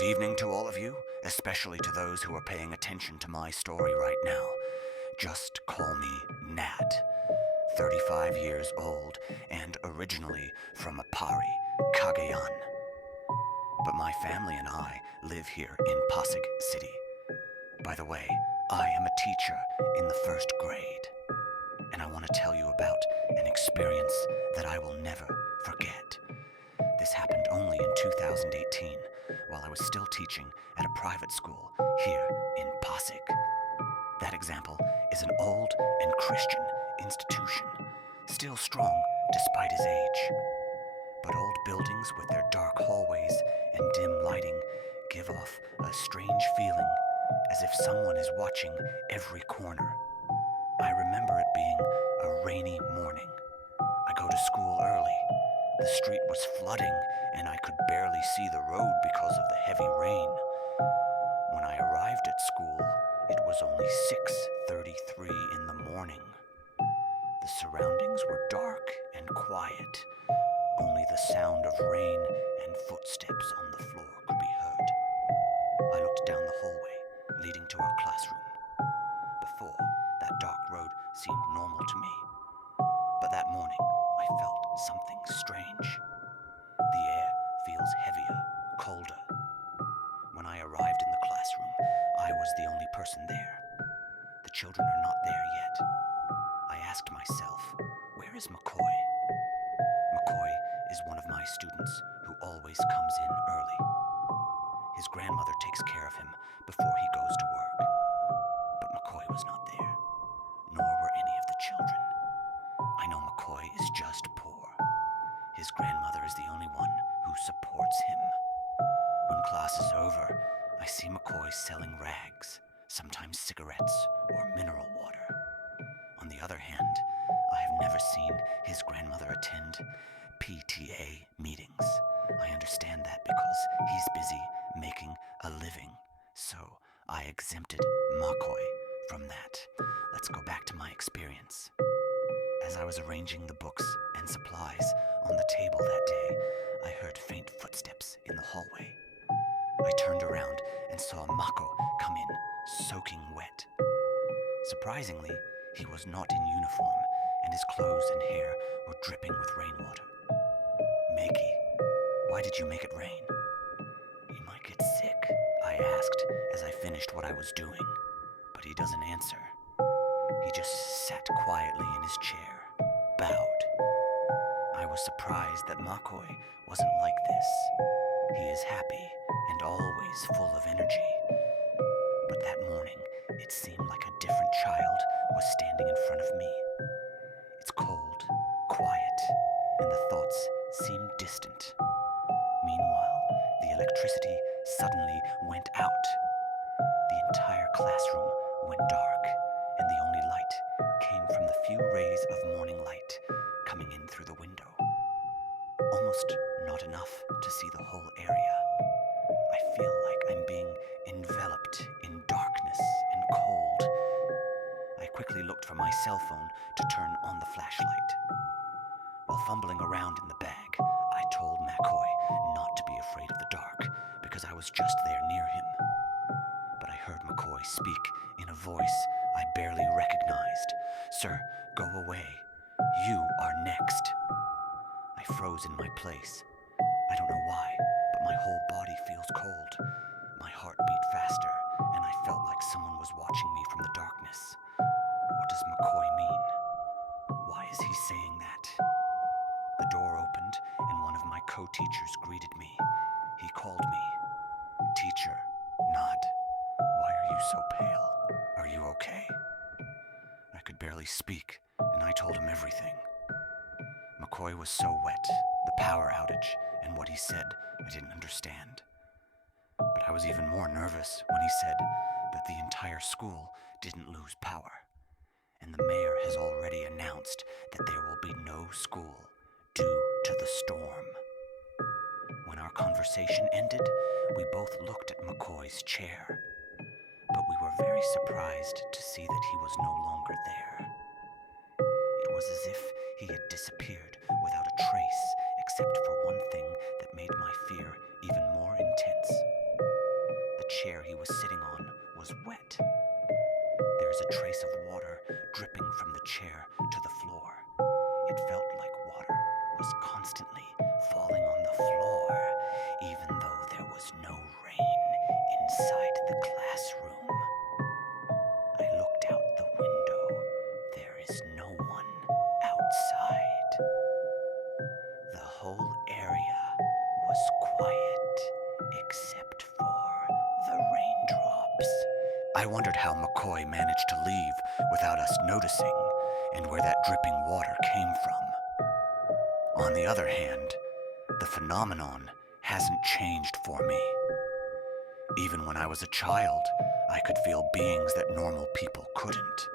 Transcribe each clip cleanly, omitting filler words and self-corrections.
Good evening to all of you, especially to those who are paying attention to my story right now. Just call me Nad, 35 years old and originally from Apari, Cagayan. But my family and I live here in Pasig City. By the way, I am a teacher in the first grade, and I want to tell you about an experience that I will never forget. This happened only in 2018, while I was still teaching at a private school here in Pasig. That example is an old and Christian institution, still strong despite his age. But old buildings with their dark hallways and dim lighting give off a strange feeling, as if someone is watching every corner. I remember it being a rainy morning. I go to school early. The street was flooding, and I could barely see the road because of the heavy rain. When I arrived at school, it was only 6:33 in the morning. The surroundings were dark and quiet. Only the sound of rain and footsteps on the floor could be heard. I looked down the hallway leading to our classroom. Before, that dark road seemed normal to me. But that morning, I felt something strange. The air feels heavier, colder. When I arrived in the classroom, I was the only person there. The children are not there yet. I asked myself, where is Makoy? Makoy is one of my students who always comes in early. His grandmother takes care of him before he goes to work. But Makoy was not there, nor were any of the children. I know Makoy is just poor. His grandmother is the only one who supports him. When class is over, I see Makoy selling rags, sometimes cigarettes or mineral water. On the other hand, I have never seen his grandmother attend PTA meetings. I understand that because he's busy making a living, so I exempted Makoy from that. Let's go back to my experience. As I was arranging the books and supplies on the table that day, I heard faint footsteps in the hallway. I turned around and saw Mako come in, soaking wet. Surprisingly, he was not in uniform, and his clothes and hair were dripping with rainwater. Maggie, why did you make it rain? You might get sick, I asked as I finished what I was doing, but he doesn't answer. He just sat quietly in his chair, bowed. I was surprised that Makoy wasn't like this. He is happy and always full of energy. But that morning, it seemed like a different child was standing in front of me. It's cold, quiet, and the thoughts seem distant. Meanwhile, the electricity suddenly went out. The entire classroom went dark, and the only light came from the few rays of morning light coming in through the window. Almost not enough to see the whole area. I feel like I'm being enveloped in darkness and cold. I quickly looked for my cell phone to turn on the flashlight. While fumbling around in the bag, I told Makoy not to be afraid of the dark because I was just there near him. But I heard Makoy speak in a voice I barely recognized. "Sir, go away. You are next." I froze in my place. I don't know why, but my whole body feels cold. My heart beat faster, and I felt like someone was watching me from the darkness. What does McCoy mean? Why is he saying that? The door opened, and one of my co-teachers greeted me. He called me. "Teacher, Nod, why are you so pale? Are you okay?" I could barely speak, and I told him everything. McCoy was so wet, the power outage, and what he said I didn't understand. But I was even more nervous when he said that the entire school didn't lose power, and the mayor has already announced that there will be no school due to the storm. When our conversation ended, we both looked at McCoy's chair, but we were very surprised to see that he was no longer there. It was as if he had disappeared without a trace, except for one thing that made my fear even more intense. chair he was sitting on was wet. There is a trace of water dripping from the chair to the floor. It felt like water was constantly falling on the floor, even though there was no rain inside the classroom. I looked out the window. There is no one outside. The whole area was quiet except for the raindrops. I wondered how Makoy managed to leave without us noticing and where that dripping water came from. On the other hand, the phenomenon hasn't changed for me. Even when I was a child, I could feel beings that normal people couldn't.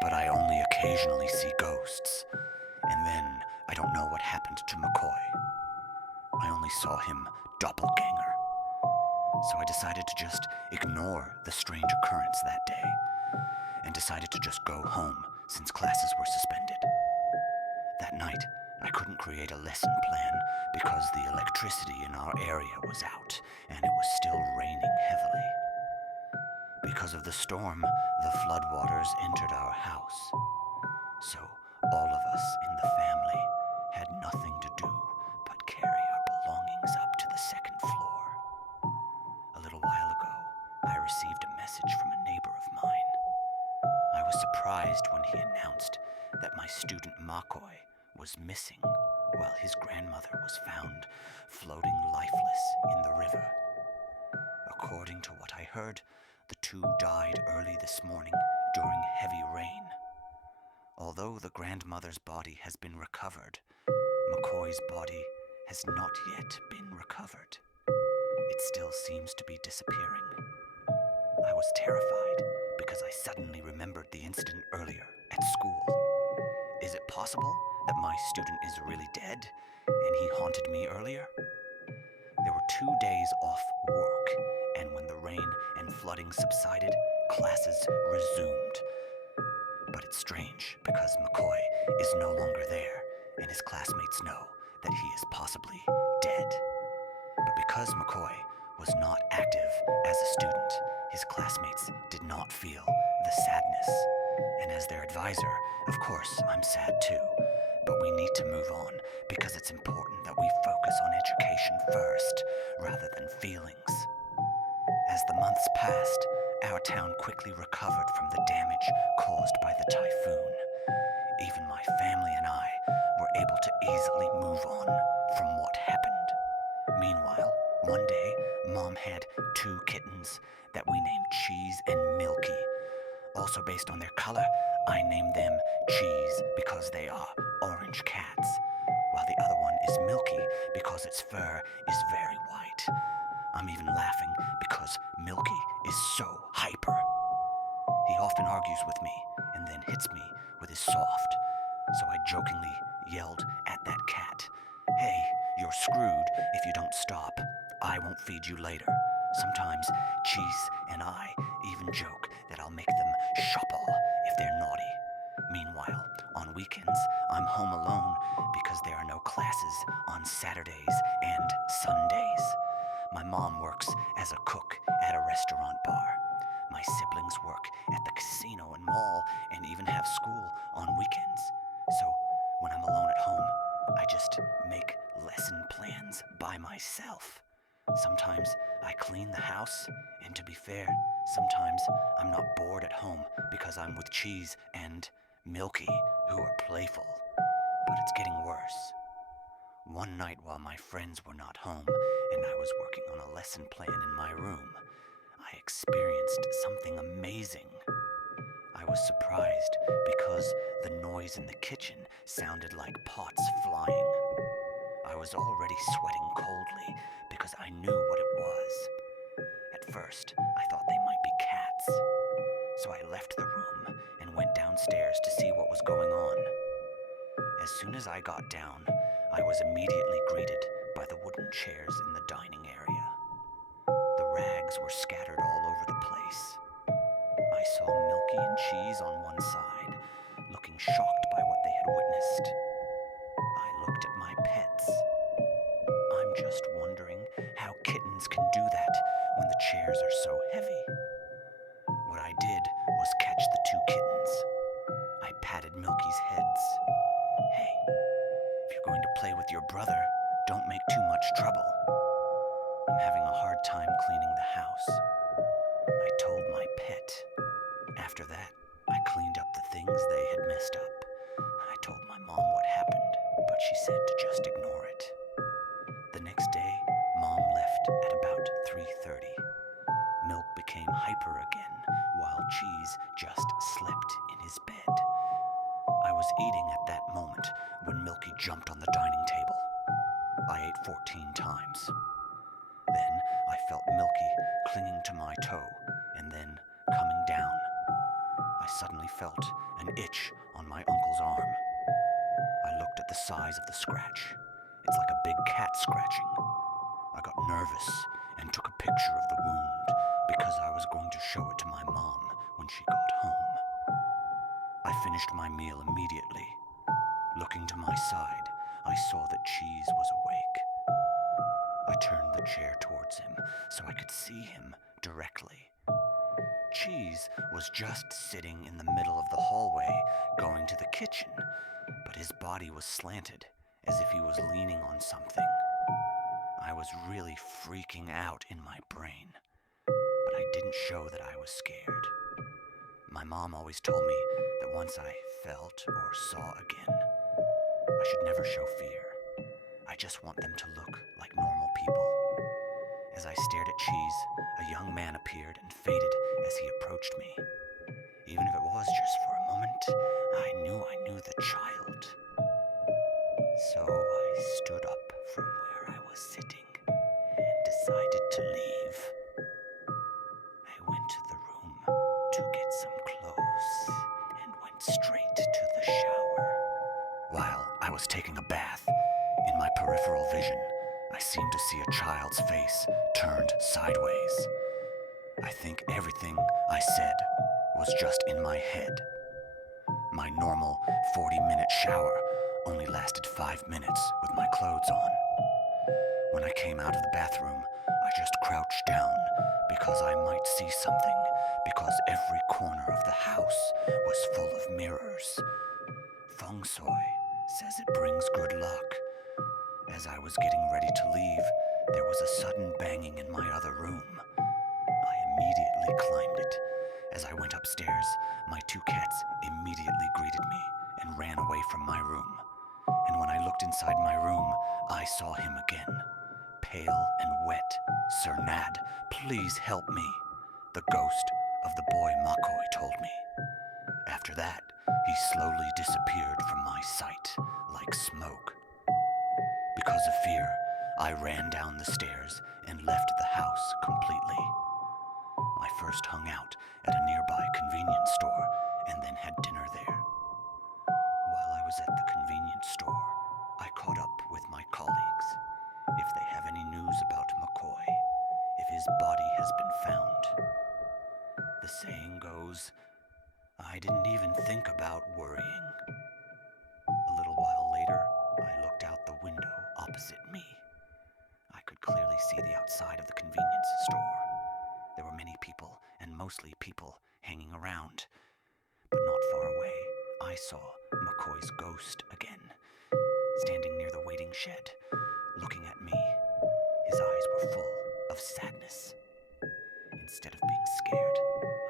But I only occasionally see ghosts, and then I don't know what happened to Makoy. I only saw him doppelganger. So I decided to just ignore the strange occurrence that day, and decided to just go home since classes were suspended. That night, I couldn't create a lesson plan because the electricity in our area was out, and it was still raining heavily. Because of the storm, the floodwaters entered our house. So all of us in the family had nothing to do but carry our belongings up to the second floor. A little while ago, I received a message from a neighbor of mine. I was surprised when he announced that my student Makoy was missing while his grandmother was found floating lifeless in the river. According to what I heard, the two died early this morning during heavy rain. Although the grandmother's body has been recovered, McCoy's body has not yet been recovered. It still seems to be disappearing. I was terrified because I suddenly remembered the incident earlier at school. Is it possible that my student is really dead and he haunted me earlier? There were 2 days off work, and when the rain and flooding subsided, classes resumed. But it's strange because McCoy is no longer there, and his classmates know that he is possibly dead. But because McCoy was not active as a student, his classmates did not feel the sadness. And as their advisor, of course, I'm sad too. But we need to move on because it's important that we focus on education first rather than feelings. As the months passed, our town quickly recovered from the damage caused by the typhoon. Even my family and I were able to easily move on from what happened. Meanwhile, one day, Mom had 2 kittens that we named Cheese and Milky. Also based on their color, I named them Cheese because they are orange cats, while the other one is Milky because its fur is very white. I'm even laughing because Milky is so hyper. He often argues with me and then hits me with his soft. So I jokingly yelled at that cat, "Hey, you're screwed if you don't stop. I won't feed you later." Sometimes Cheese and I even joke that I'll make them shopple if they're naughty. Meanwhile, on weekends, I'm home alone because there are no classes on Saturdays and Sundays. My mom works as a cook at a restaurant bar. My siblings work at the casino and mall and even have school on weekends. So when I'm alone at home, I just make lesson plans by myself. Sometimes I clean the house, and to be fair, sometimes I'm not bored at home because I'm with Cheese and Milky, who are playful. But it's getting worse. One night while my friends were not home and I was working on a lesson plan in my room, I experienced something amazing. I was surprised because the noise in the kitchen sounded like pots flying. I was already sweating coldly because I knew what it was. At first, I thought they might be cats. So I left the room and went downstairs to see what was going on. As soon as I got down, I was immediately greeted by the wooden chairs in the dining area. The rags were scattered all over the place. I saw Milky and Cheese on one side, looking shocked by what they had witnessed. I looked at my pets. I'm just wondering how kittens can do that when the chairs are so heavy. What I did was catch the two kittens. I patted Milky's heads. Hey, if you're going to play with your brother, don't make too much trouble. I'm having a hard time cleaning the house. I told my pet. After that, I cleaned up the things they had messed up. I told my mom what happened, but she said to just ignore it. The next day, Mom left at about 3:30. Milk became hyper again, while Cheese just slept in his bed. I was eating at that moment when Milky jumped on the dining table. I ate 14 times. Then I felt Milky clinging to my toe and then coming down. I suddenly felt an itch on my uncle's arm. I looked at the size of the scratch. It's like a big cat scratching. I got nervous and took a picture of the wound because I was going to show it to my mom when she got home. I finished my meal immediately. Looking to my side, I saw that Cheese was awake. I turned the chair towards him so I could see him directly. Cheese was just sitting in the middle of the hallway going to the kitchen, but his body was slanted as if he was leaning on something. I was really freaking out in my brain, but I didn't show that I was scared. My mom always told me that once I felt or saw again, I should never show fear. I just want them to look like normal people. As I stared at Cheese, a young man appeared and faded as he approached me. Even if it was just for a moment, I knew the child. So I stood up from where I was sitting and decided to leave. I went to the room to get some clothes and went straight to the shower. While I was taking a bath, in my peripheral vision, I seemed to see a child's face turned sideways. I think everything I said was just in my head. My normal 40-minute shower only lasted 5 minutes with my clothes on. When I came out of the bathroom, I just crouched down because I might see something, because every corner of the house was full of mirrors. Feng Shui says it brings good luck. As I was getting ready to leave, there was a sudden banging in my other room. I immediately climbed it. As I went upstairs, my two cats immediately greeted me and ran away from my room. And when I looked inside my room, I saw him again, pale and wet. Sir Nad, please help me, the ghost of the boy Makoy told me. After that, he slowly disappeared from my sight like smoke. Because of fear, I ran down the stairs and left the house completely. I first hung out at a nearby convenience store and then had dinner there. While I was at the convenience store, I caught up with my colleagues. If they have any news about Makoy, if his body has been found. The saying goes, I didn't even think about worrying. A little while later, I looked out the window opposite me. I could clearly see the outside of the convenience store. There were many people, and mostly people, hanging around. But not far away, I saw McCoy's ghost again, standing near the waiting shed, looking at me. His eyes were full of sadness. Instead of being scared,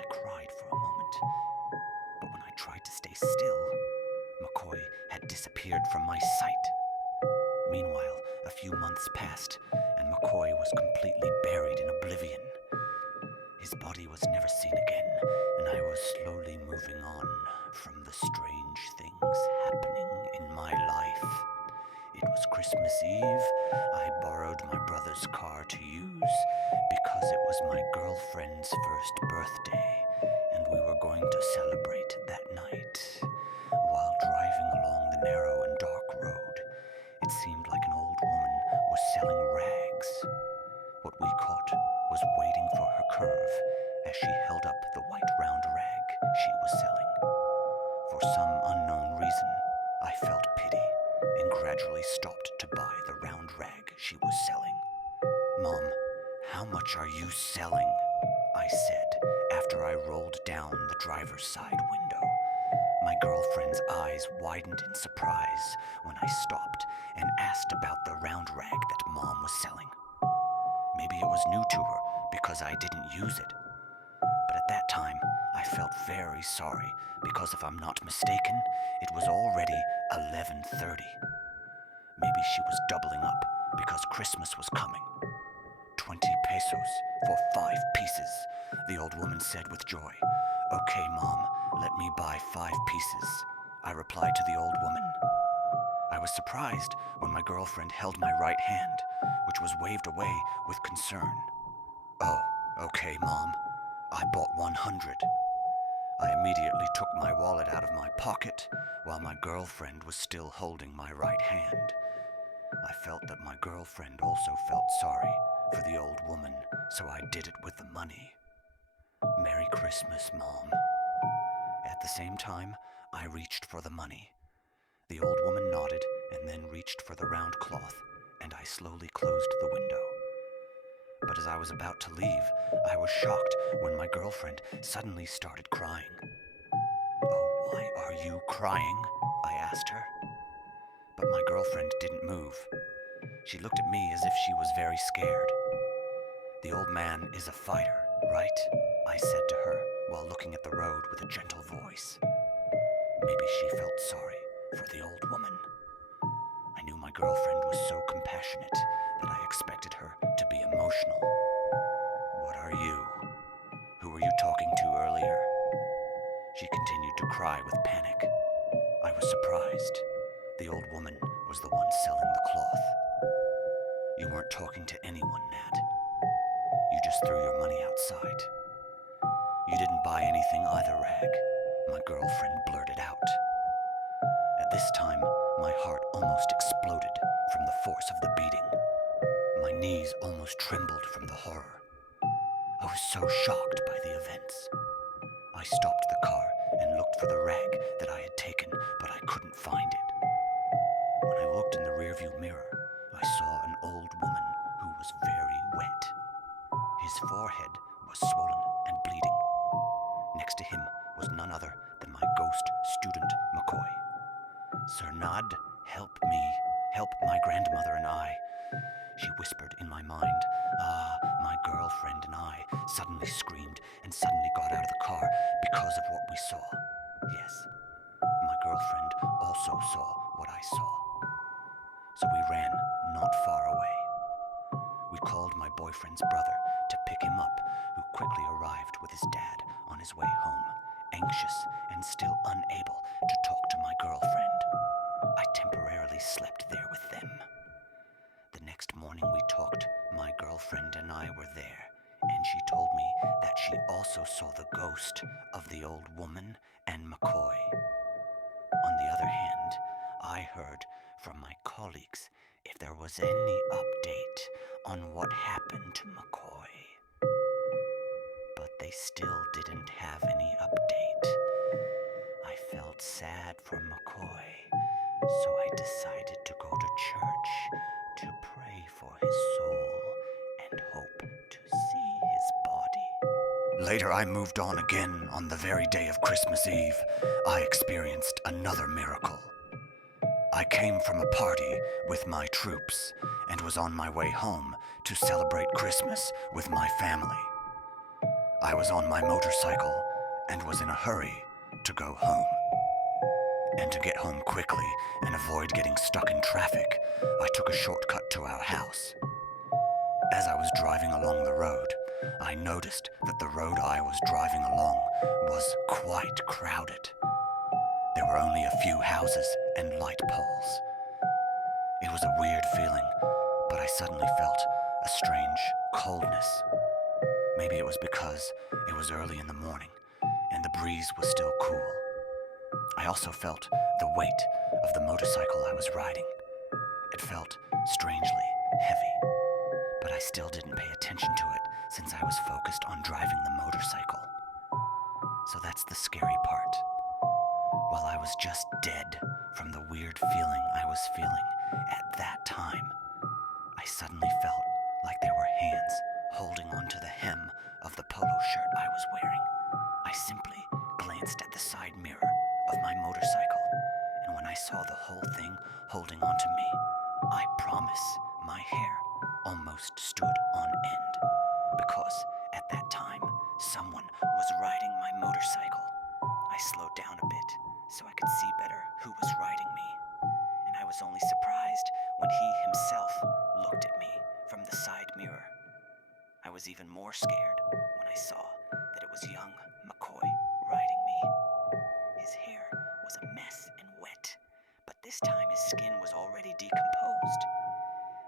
I cried for a moment. But when I tried to stay still, McCoy had disappeared from my sight. Meanwhile, a few months passed, and McCoy was completely buried in oblivion. His body was never seen again, and I was slowly moving on from the strange things happening in my life. It was Christmas Eve. I borrowed my brother's car to use because it was my girlfriend's first birthday, and we were going to celebrate that night. While driving along the narrow and dark road, it seemed like an old woman was selling rags. What we caught was waiting for her curve as she held up the white round rag she was selling. For some unknown reason, I felt pity and gradually stopped to buy the round rag she was selling. Mom, "How much are you selling?" I said after I rolled down the driver's side window. My girlfriend's eyes widened in surprise when I stopped and asked about the round rag that Mom was selling. Maybe it was new to her because I didn't use it. But at that time, I felt very sorry because if I'm not mistaken, it was already 11:30. Maybe she was doubling up because Christmas was coming. 20 pesos for 5 pieces, the old woman said with joy. "Okay, Mom, let me buy 5 pieces," I replied to the old woman. I was surprised when my girlfriend held my right hand, which was waved away with concern. "Oh, okay, Mom. I bought 100. I immediately took my wallet out of my pocket while my girlfriend was still holding my right hand. I felt that my girlfriend also felt sorry for the old woman, so I did it with the money. "Merry Christmas, Mom." At the same time, I reached for the money. The old woman nodded and then reached for the round cloth, and I slowly closed the window. But as I was about to leave, I was shocked when my girlfriend suddenly started crying. "Oh, why are you crying?" I asked her. But my girlfriend didn't move. She looked at me as if she was very scared. "The old man is a fighter, right?" I said to her while looking at the road with a gentle voice. Maybe she felt sorry for the old woman. I knew my girlfriend was so compassionate that I expected her to be emotional. "What are you? Who were you talking to earlier?" She continued to cry with panic. I was surprised. The old woman was the one selling the cloth. "You weren't talking to anyone, Nat. You just threw your money outside. You didn't buy anything either, Rag," my girlfriend blurted out. At this time, my heart almost exploded from the force of the beating. My knees almost trembled from the horror. I was so shocked by the events. I stopped the car and looked for the rag that I had taken, but I couldn't find it. When I looked in the rearview mirror, I saw an old woman who was very wet. His forehead was swollen and bleeding. Next to him was none other than my ghost student, Makoy. "Sir Nod, help me, help my grandmother and I," she whispered in my mind. My girlfriend and I suddenly screamed and suddenly got out of the car because of what we saw. Yes, my girlfriend also saw what I saw. So we ran not far away. We called my boyfriend's brother to pick him up, who quickly arrived with his dad on his way home, anxious and still unable to talk to my girlfriend. I temporarily slept there with them. The next morning we talked. My girlfriend and I were there, and she told me that she also saw the ghost of the old woman and Makoy. On the other hand, I heard from my colleagues if there was any update on what happened to Makoy. But they still didn't have any update. I felt sad for Makoy, so I decided to go to church to pray for his soul and hope to see his body. Later, I moved on again on the very day of Christmas Eve. I experienced another miracle. I came from a party with my troops and was on my way home to celebrate Christmas with my family. I was on my motorcycle and was in a hurry to go home. And to get home quickly and avoid getting stuck in traffic, I took a shortcut to our house. As I was driving along the road, I noticed that the road I was driving along was quite crowded. There were only a few houses and light poles. It was a weird feeling, but I suddenly felt a strange coldness. Maybe it was because it was early in the morning and the breeze was still cool. I also felt the weight of the motorcycle I was riding. It felt strangely heavy, but I still didn't pay attention to it since I was focused on driving the motorcycle. So that's the scary part. While I was just dead from the weird feeling I was feeling at that time, I suddenly felt like there were hands holding onto the hem of the polo shirt I was wearing. I simply glanced at the side mirror of my motorcycle, and when I saw the whole thing holding onto me, I promise my hair almost stood on end, because at that time, someone was riding my motorcycle. I slowed down a bit so I could see better who was riding me, and I was only surprised when he himself looked at me from the side mirror. I was even more scared when I saw that it was young Makoy riding me. His hair was a mess and wet, but this time his skin was already decomposed.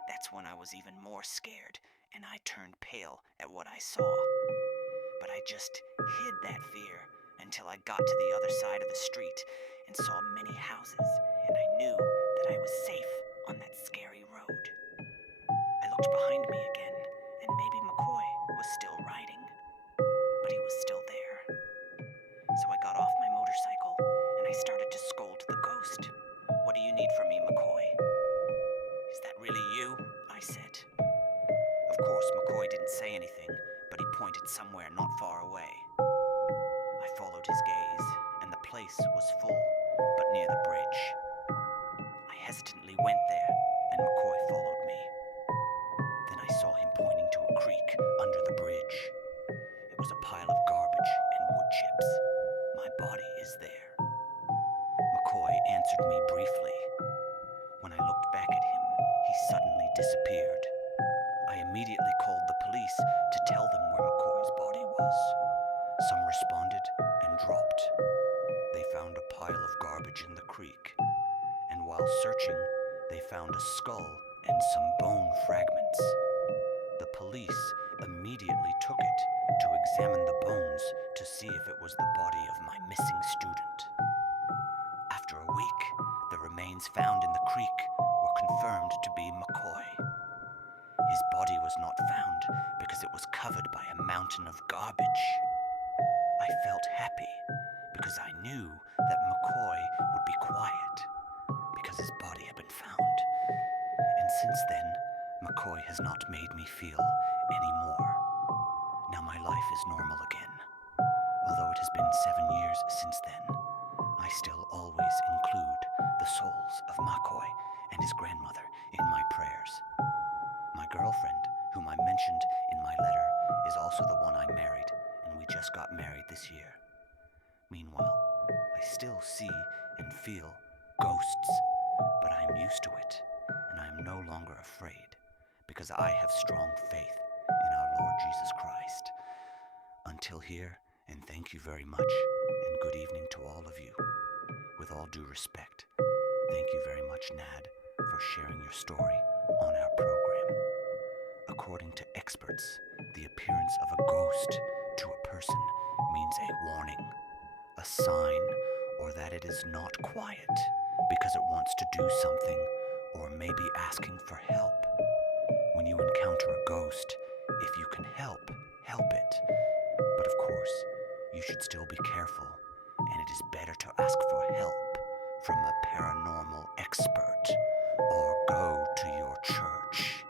That's when I was even more scared, and I turned pale at what I saw. But I just hid that fear until I got to the other side of the street and saw many houses, and I knew that I was safe on that scary road. I looked behind me again, and maybe McCoy was still riding, but he was still there. So I got off my motorcycle, and I started to scold the ghost. "What do you need from me, McCoy?" "Is that really you?" I said. Of course, McCoy didn't say anything, but he pointed somewhere not far away. I followed his gaze, and the place was full, but near the bridge. I hesitantly went there, and McCoy followed me. Then I saw him pointing to a creek under the bridge. It was a pile of garbage and wood chips. "My body is there." McCoy answered me briefly. When I looked back at him, he suddenly disappeared. I immediately called the police to tell them where McCoy's body was. Some responded and dropped. They found a pile of garbage in the creek, and while searching, they found a skull and some bone fragments. The police immediately took it to examine the bones to see if it was the body of my missing student. After a week, the remains found in the creek were confirmed to be McCoy. His body was not found because it was covered by a mountain of garbage. I felt happy because I knew that McCoy would be quiet because his body had been found. And since then, McCoy has not made me feel any more. Now my life is normal again. Although it has been 7 years since then, I still always include the souls of McCoy and his grandmother in my prayers. My girlfriend, whom I mentioned in my letter, is also the one I married, and we just got married this year. Meanwhile, I still see and feel ghosts, but I am used to it, and I am no longer afraid, because I have strong faith in our Lord Jesus Christ. Until here, and thank you very much, and good evening to all of you. With all due respect, thank you very much, Nad, for sharing your story on our program. According to experts, the appearance of a ghost to a person means a warning, a sign, or that it is not quiet because it wants to do something or may be asking for help. When you encounter a ghost, if you can help it. But of course, you should still be careful, and it is better to ask for help from a paranormal expert or go to your church.